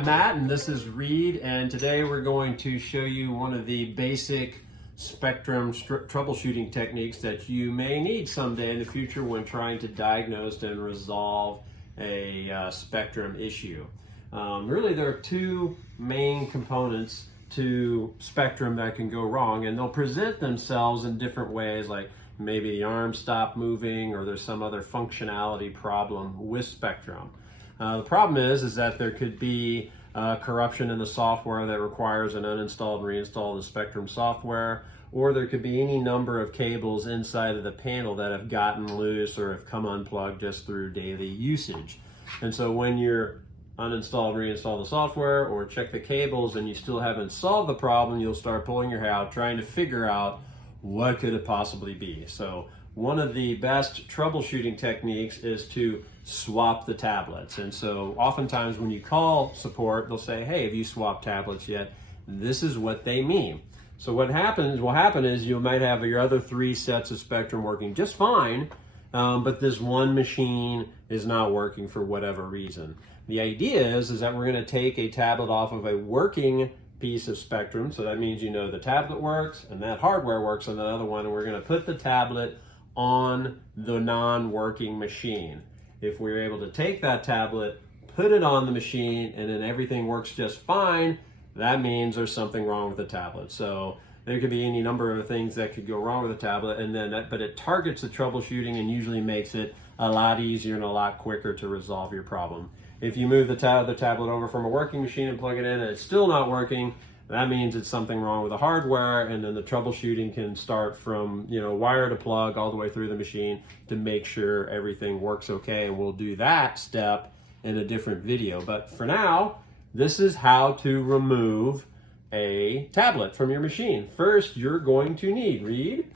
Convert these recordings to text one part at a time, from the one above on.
I'm Matt and this is Reed, and today we're going to show you one of the basic spectrum troubleshooting techniques that you may need someday in the future when trying to diagnose and resolve a spectrum issue. Really, there are two main components to spectrum that can go wrong, and they'll present themselves in different ways, like maybe the arm stopped moving or there's some other functionality problem with spectrum. The problem is that there could be corruption in the software that requires an uninstalled and reinstall the Spectrum software, or there could be any number of cables inside of the panel that have gotten loose or have come unplugged just through daily usage. And so when you're uninstall and reinstall the software or check the cables and you still haven't solved the problem, you'll start pulling your hair out trying to figure out what could it possibly be. So one of the best troubleshooting techniques is to swap the tablets. And so oftentimes when you call support, they'll say, hey, have you swapped tablets yet? This is what they mean. So what will happen is you might have your other three sets of Spectrum working just fine, but this one machine is not working for whatever reason. The idea is that we're going to take a tablet off of a working piece of Spectrum. So that means you know the tablet works and that hardware works on the other one, and we're going to put the tablet on the non-working machine. If we're able to take that tablet, put it on the machine, and then everything works just fine, that means there's something wrong with the tablet. So there could be any number of things that could go wrong with the tablet, and then but it targets the troubleshooting and usually makes it a lot easier and a lot quicker to resolve your problem. If you move the tablet over from a working machine and plug it in and it's still not working, that means it's something wrong with the hardware, and then the troubleshooting can start from wire to plug all the way through the machine to make sure everything works okay. And we'll do that step in a different video. But for now, this is how to remove a tablet from your machine. First, you're going to need, Reed,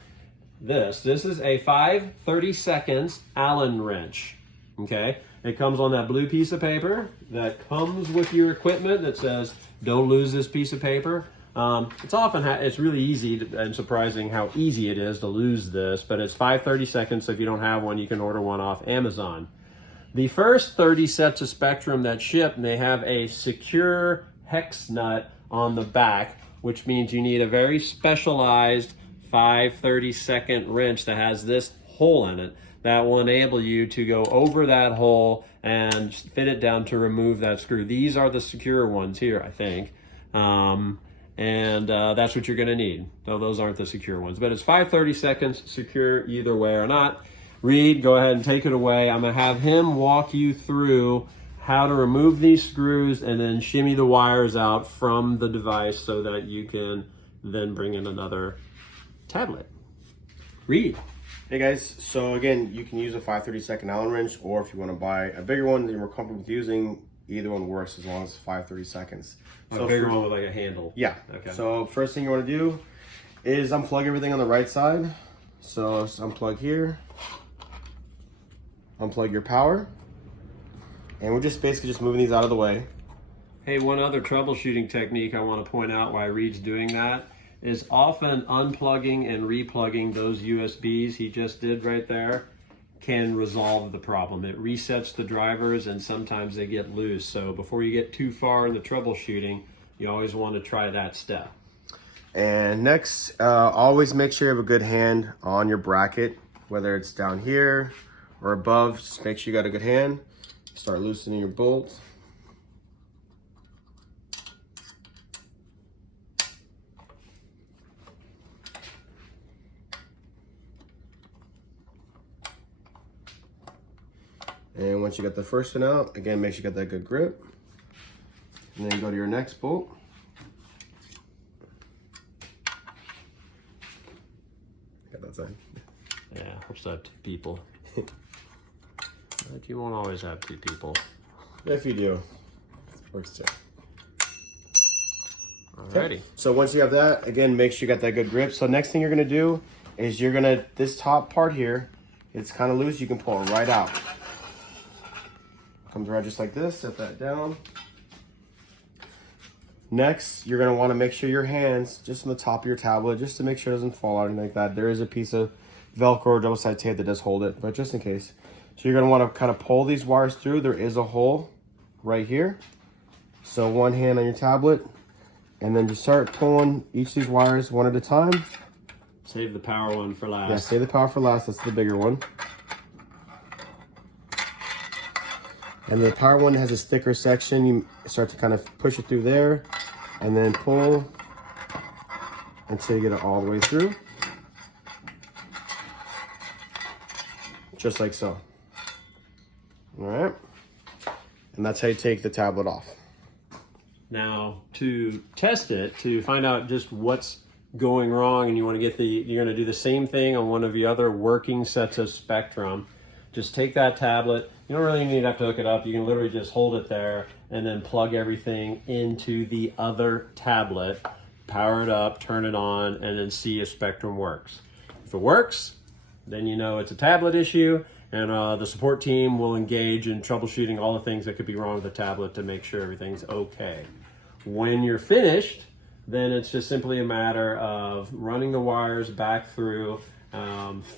this. This is a 5/32 Allen wrench, okay? It comes on that blue piece of paper that comes with your equipment that says, don't lose this piece of paper. It's really easy and surprising how easy it is to lose this, but it's 5/32, so if you don't have one, you can order one off Amazon. The first 30 sets of Spectrum that ship, they have a secure hex nut on the back, which means you need a very specialized 5/32 wrench that has this hole in it that will enable you to go over that hole and fit it down to remove that screw. These are the secure ones here, I think. That's what you're gonna need. Though those aren't the secure ones, but it's 5/32 secure either way or not. Reed, go ahead and take it away. I'm gonna have him walk you through how to remove these screws and then shimmy the wires out from the device so that you can then bring in another tablet. Reed. Hey guys, so again, you can use a 5/32 Allen wrench, or if you want to buy a bigger one that you're more comfortable with using, either one works as long as it's 5/32. So a bigger one with like a handle. Yeah. Okay. So first thing you want to do is unplug everything on the right side. So let's unplug here, unplug your power, and we're just basically just moving these out of the way. Hey, one other troubleshooting technique I want to point out why Reed's doing that is often unplugging and replugging those USBs he just did right there can resolve the problem. It resets the drivers and sometimes they get loose. So before you get too far in the troubleshooting, you always want to try that step. And next, always make sure you have a good hand on your bracket, whether it's down here or above. Just make sure you got a good hand. Start loosening your bolts. And once you got the first one out, again, make sure you got that good grip. And then go to your next bolt. Got that side. Yeah, helps to have two people. But you won't always have two people. If you do, it works too. Alrighty. Okay. So once you have that, again, make sure you got that good grip. So next thing you're gonna do is this top part here, it's kind of loose, you can pull it right out. Comes right just like this, set that down. Next, you're gonna wanna make sure your hands just on the top of your tablet, just to make sure it doesn't fall out or anything like that. There is a piece of Velcro or double-sided tape that does hold it, but just in case. So you're gonna wanna kind of pull these wires through. There is a hole right here. So one hand on your tablet, and then just start pulling each of these wires one at a time. Save the power one for last. Yeah, save the power for last. That's the bigger one. And the power one has a thicker section. You start to kind of push it through there, and then pull until you get it all the way through. Just like so. All right. And that's how you take the tablet off. Now, to test it, to find out just what's going wrong, and you want to get you're going to do the same thing on one of the other working sets of Spektrum. Just take that tablet. You don't really need to have to hook it up. You can literally just hold it there and then plug everything into the other tablet, power it up, turn it on, and then see if Spektrum works. If it works, then you know it's a tablet issue, and the support team will engage in troubleshooting all the things that could be wrong with the tablet to make sure everything's okay. When you're finished, then it's just simply a matter of running the wires back through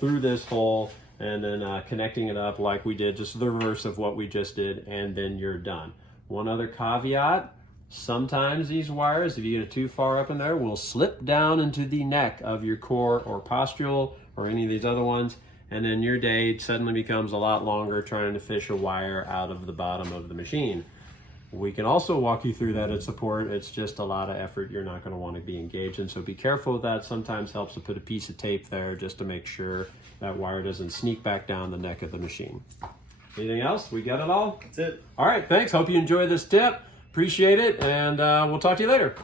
this hole, and then connecting it up like we did, just the reverse of what we just did, and then you're done. One other caveat, sometimes these wires, if you get it too far up in there, will slip down into the neck of your core or postural or any of these other ones, and then your day suddenly becomes a lot longer trying to fish a wire out of the bottom of the machine. We can also walk you through that at support. It's just a lot of effort you're not going to want to be engaged in, so be careful with that. Sometimes helps to put a piece of tape there just to make sure that wire doesn't sneak back down the neck of the machine. Anything else? We got it all? That's it. All right, thanks. Hope you enjoyed this tip. Appreciate it, and we'll talk to you later.